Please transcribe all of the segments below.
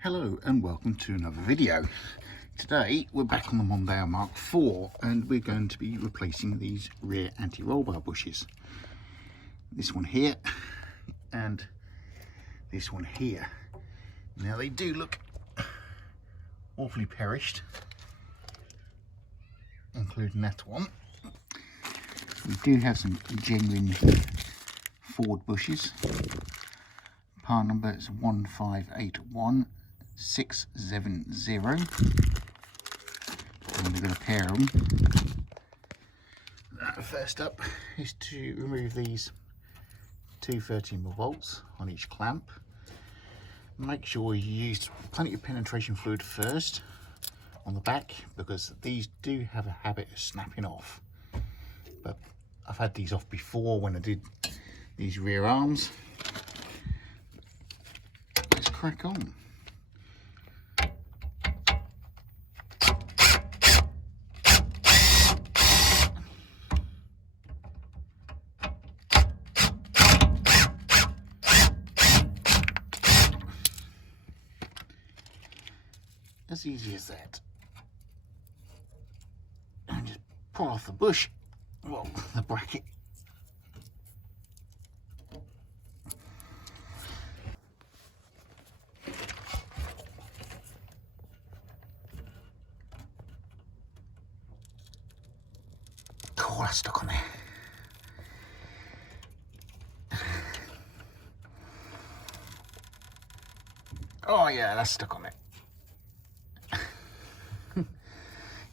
Hello and welcome to another video. Today we're back on the Mondeo MK4 and we're going to be replacing these rear anti-roll bar bushes. This one here and this one here. Now they do look awfully perished, including that one. We do have some genuine Ford bushes. Part number is 1581670. And we're going to pair them. First up is to remove these two 13mm bolts on each clamp. Make sure you use plenty of penetration fluid first on the back, because these do have a habit of snapping off. But I've had these off before when I did these rear arms. Let's crack on. As easy as that. And just pull off the bush, well, the bracket. Oh, that's stuck on there. Oh yeah, that's stuck on it.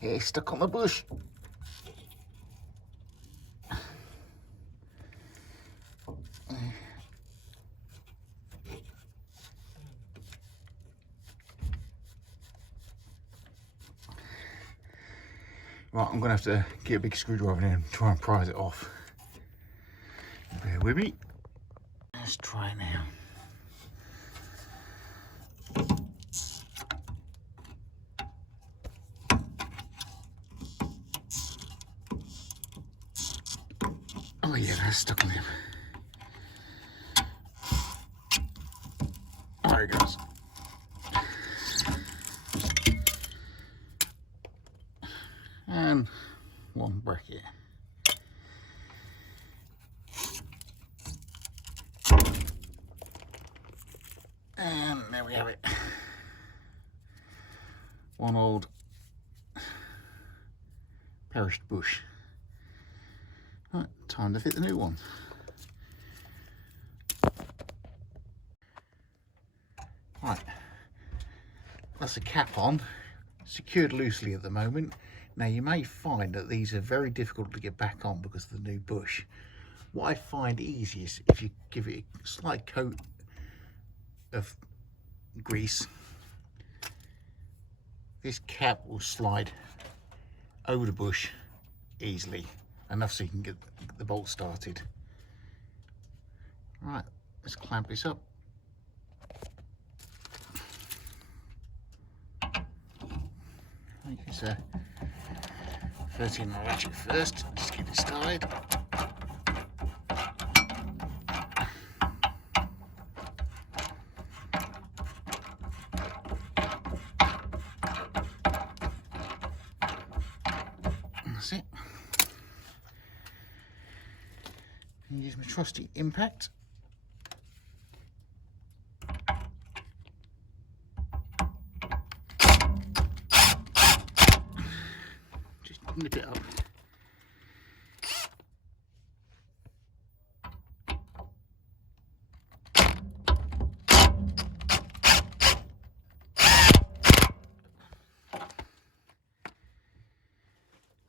Yeah, it's stuck on the bush. Right, I'm going to have to get a big screwdriver in and try and prise it off. Bear with me. Let's try it now. Oh yeah, that's stuck on him. There it goes. And one bracket. And there we have it. One old perished bush. Right, time to fit the new one. Right, that's the cap on, secured loosely at the moment. Now you may find that these are very difficult to get back on because of the new bush. What I find easiest, if you give it a slight coat of grease, this cap will slide over the bush easily, enough so you can get the bolt started. Right, let's clamp this up. I think it's a 13mm ratchet first, just get it started. That's it. And use my trusty impact. Just nip it up.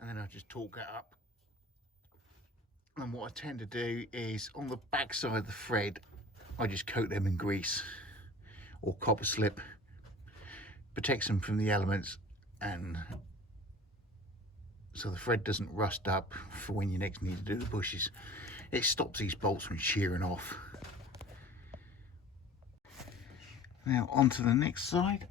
And then I just torque it up. And what I tend to do is on the back side of the thread, I just coat them in grease or copper slip, protects them from the elements, and so the thread doesn't rust up for when you next need to do the bushes. It stops these bolts from shearing off. Now onto the next side.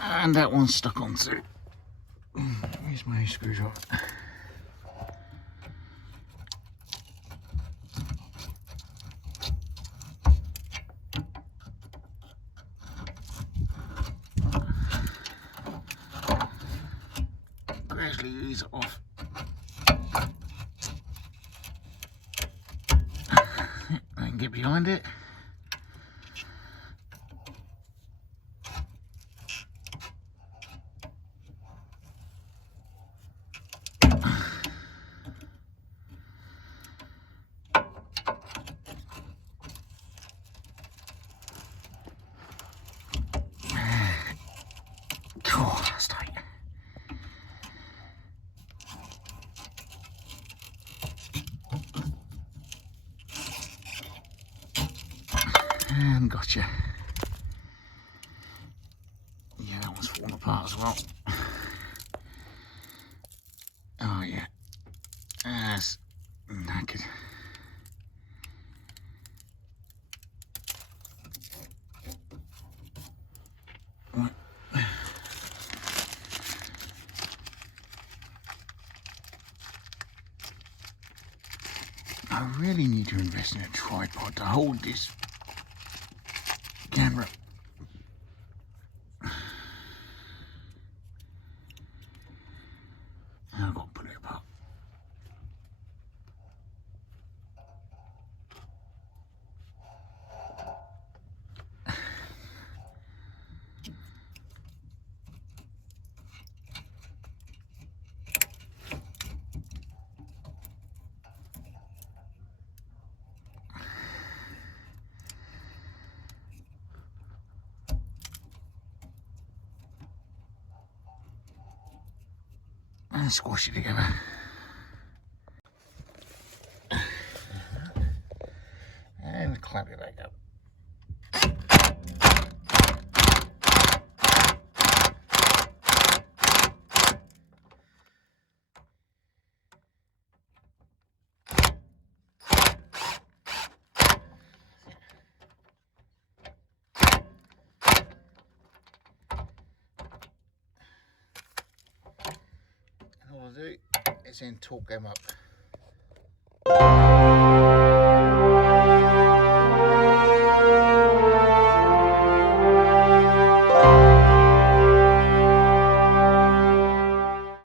And that one's stuck onto. Where's my screwdriver? Gradually ease it off. I can get behind it. Oh, that's tight. And gotcha. Yeah, that one's falling apart as well. Oh yeah, that's knackered. Right. I really need to invest in a tripod to hold this camera. I've got to put it apart. And squash it together. And clamp it back up. And all I do is then torque them up.